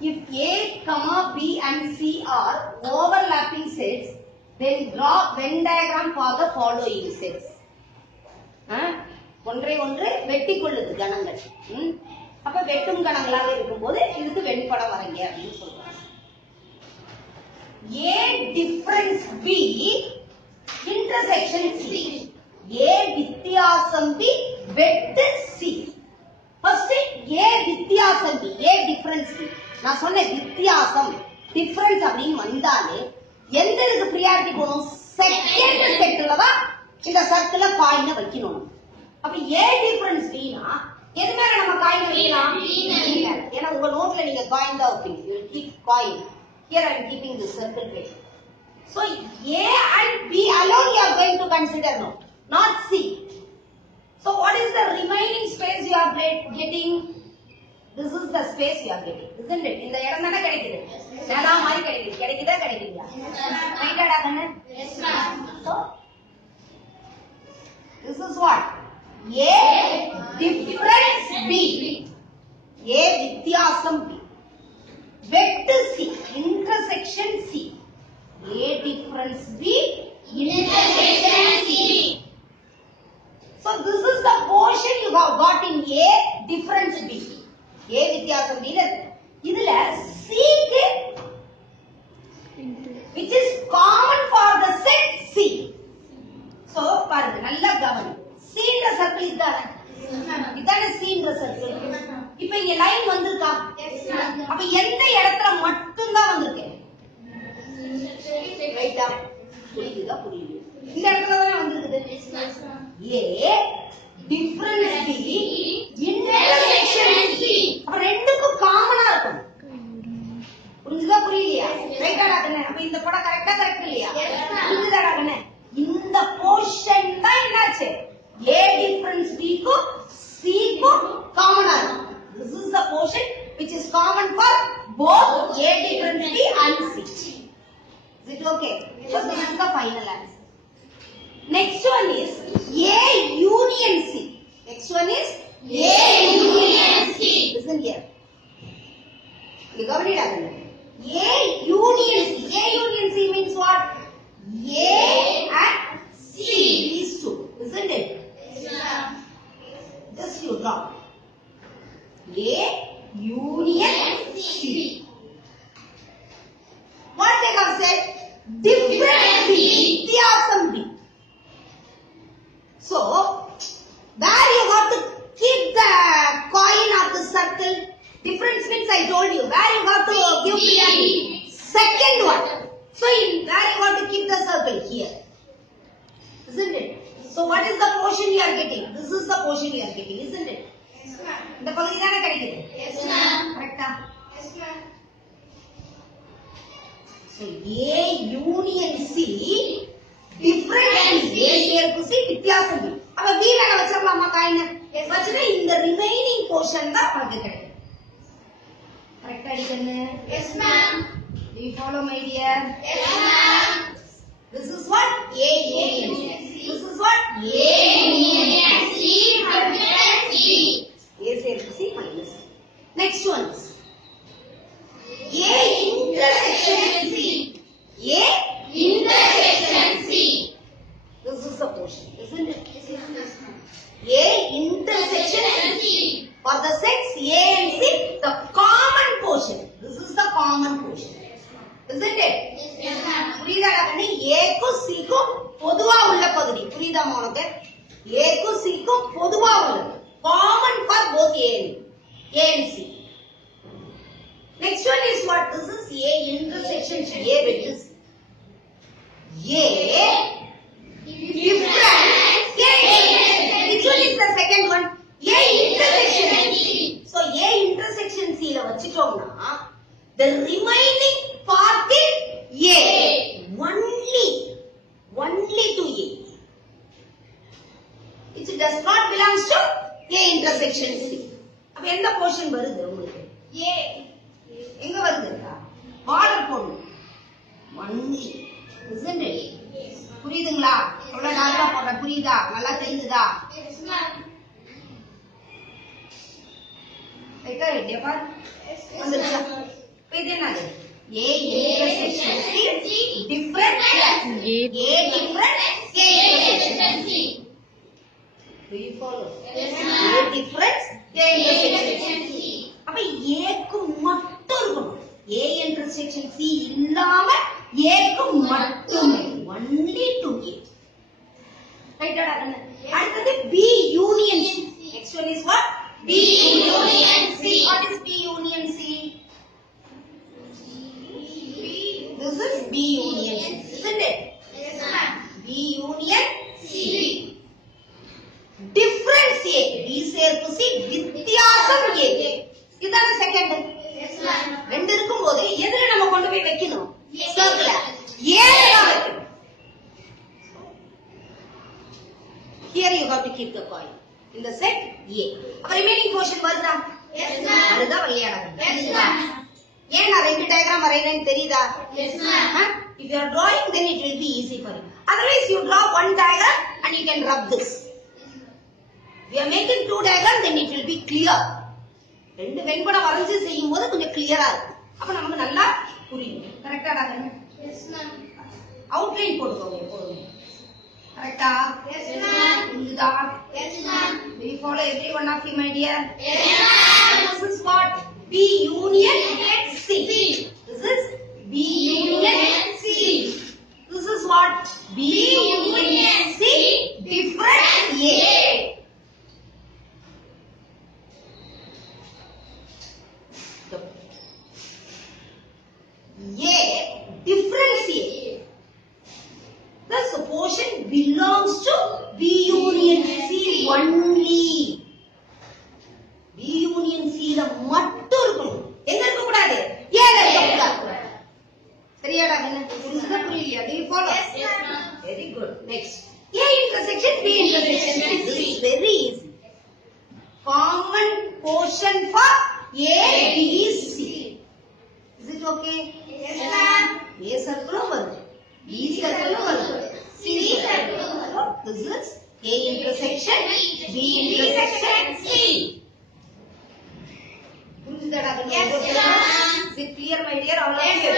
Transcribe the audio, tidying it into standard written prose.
If A, B and C are overlapping sets, then draw Venn diagram for the following sets. ஒன்றை ஒன்று வெட்டி கொள்ளுது கணங்கள். அப்ப வெட்டும் கணங்களாக இருக்கும்போது இதுக்கு வெண்படம் வரைங்க அப்படின்னு சொல்றாங்க. A difference B intersection C. A வித்தியாசம் B வெட்டு C. First A வித்தியாசம் B, A difference B. நான் சொன்ன வித்தியாசம் difference அப்படின்னு வந்தாலே எந்த இதுக்கு priority போகணும்? செகண்ட் செட்ல தான் இந்த சர்க்கிள்ல காயினை வைக்கணும். அப்ப A difference B னா எது மேல நம்ம காயின் வைக்கலாம்? ஏன்னா உங்க நோட்ல நீங்க காயின் தான் வைப்பீங்க. You will keep coin. Here I am keeping the circle page. So A and B alone you are going to consider now, not C. So what is the remaining space you are getting? This is the space you are getting, isn't it? இந்த இடம் தான கிடைக்குது. சேடா மாதிரி கிடைக்குது. கிடைக்குதா கிடைக்கலையா? ரைட்டாடா கண்ணு? Yes ma'am. So this is what? A difference B. A வித்தியாசம் B. வெட்டு C. Intersection C. A difference B. Intersection C. So this is the portion you have got in A difference B. A வித்தியாசம் B. இதுல C க்கு which is common for the set C. So பாருங்க நல்லா கவனி. C ன்ற சர்க்கிள் இதானே? இதானே C ன்ற சர்க்கிள். இப்போ இங்க லைன் வந்திருக்கா? அப்ப எந்த இடத்துல மட்டும் தான் வந்திருக்கு? ரைட்டா? புரியுதா? புரியுது. இந்த இடத்துல தானே வந்திருக்குது. A difference B intersection C. அப்ப ரெண்டுக்கும் காமனா இருக்கும். புரிஞ்சுதா புரியலையா? ரைட்டாடா கண்ணே? அப்ப இந்த படம் கரெக்ட் இல்லையா? புரிஞ்சுதாடா கண்ணே? இந்த போர்ஷன் தான் என்னாச்சு? A difference B க்கு C க்கு காமனா இருக்கும். This is the portion which is common for both A difference B and C. Is it okay? So this is the final answer. Next one is A union C. Next one is A union C. Listen here. You got it, Agnes? A union C. A union C means what? A and C. These two, isn't it? Yes, ma'am. Just you draw. A union C. What they have said? Difference B. வித்தியாசம் B. So, where you got to keep the coin of the circle? Difference means I told you. Where you got to give priority? Second one. So, where you got to keep the circle? Here. Isn't it? So, what is the portion you are getting? This is the portion you are getting, isn't it? Yes, ma'am. இந்த பகுதி தானே கிடைக்குது? Yes, ma'am. Correctா? Yes, ma'am. So, A union C difference A சேர்ப்பு C வித்தியாசம் B. அப்ப B மேல வச்சிரலாமா காயினை? வச்சினா இந்த ரிமைனிங் போர்ஷன் தான் நமக்கு கிடைக்கும். கரெக்ட்டா அடிக்கண்ணு? Yes ma'am. Do you follow my dear? Yes ma'am. This is what? A union C. This is what? A union C difference C. A சேர்ப்பு C minus C. Next one is A intersection C. A intersection C. This is the portion, isn't it? A intersection C. For the sets A and C, the common portion. This is the common portion, isn't it? Yes, ma'am. புரியுதா கண்ணு? A க்கு C க்கு பொதுவா உள்ள பகுதி. புரியுதா உனக்கு? A க்கு C க்கு பொதுவா உள்ளது. Common for both A and C. Next one is what? This is A intersection C. A with A difference A. Which one is the second one? A intersection C. So A intersection C la vachittomna the remaining part is A. Only to A. It does not belongs to A intersection C. அப்ப எந்த portion வருது உங்களுக்கு? A. எங்க வருதுக்கா? பார்டர் போடணும். Only. Isn't it? Yes. புரியுதுங்களா? எவ்வளவு நல்லா போடுற புரியுதா? நல்லா தெரியுதா? Yes ma'am. ரைட்டா ரெடியா பாரு வந்துருச்சா இப்போ இது என்னது A intersection C different A different K intersection C. Do you follow? Yes, A different K intersection C. அப்ப A க்கு மட்டும் இருக்கணும். A intersection C இல்லாம A க்கு மட்டும் only to A. ரைட்டா கண்ணு அடுத்து B union C. Next one is what? B union C. What is B union C? This is B union C, isn't it? Yes, ma'am. B union C. Difference A. B சேர்ப்பு C. வித்தியாசம் A. இதான second. Yes, ma'am. ரெண்டு இருக்கும்போது எதுல நம்ம கொண்டு போய் வைக்கணும்? சர்க்கிள்ல. A ல வைக்கணும். Here you have to keep the coin. In the set A. அப்ப remaining portion வருதா? Yes, ma'am. வருதா வரலையா? Yes, ma'am. ஏன் நான் ரெண்டு டயகிராம் வரையறேன்னு தெரியுதா? Yes, ma'am. If you are drawing, then it will be easy for you. Otherwise, you draw one diagram and you can rub this. If you are making two diagrams, then it will be clear. ரெண்டு வெண்படம் வரைஞ்சு செய்யும் போது கொஞ்சம் கிளியரா இருக்கும். அப்ப நமக்கு நல்லா புரியும். கரெக்டா டாக்டர்? Yes, ma'am. அவுட்லைன் போட்டுக்கோங்க எப்போதும். கரெக்டா? Yes, ma'am. புரியுதா? Yes, ma'am. Do you follow every one of you, my dear? Yes, ma'am. This is what? B union C. This is B union C. This is what? B union C. Different A. A difference A. Thus the portion belongs to B union C only. B union C ல மட்டும் இருக்கணும். எங்க இருக்க கூடாது? A ல இருக்க கூடாது. சரியாடா என்ன? புரியுதா புரியலையா? Do you follow? Yes, ma'am. Very good. Next. A intersection B intersection C. This is very easy. Common portion for A, B, C. Is it okay? Yes, ma'am. A circle வருது. B circle வருது. C circle வருது. This is A intersection B intersection C. புரியுதாடா? Yes, ma'am. Is it clear, my dear? All of you?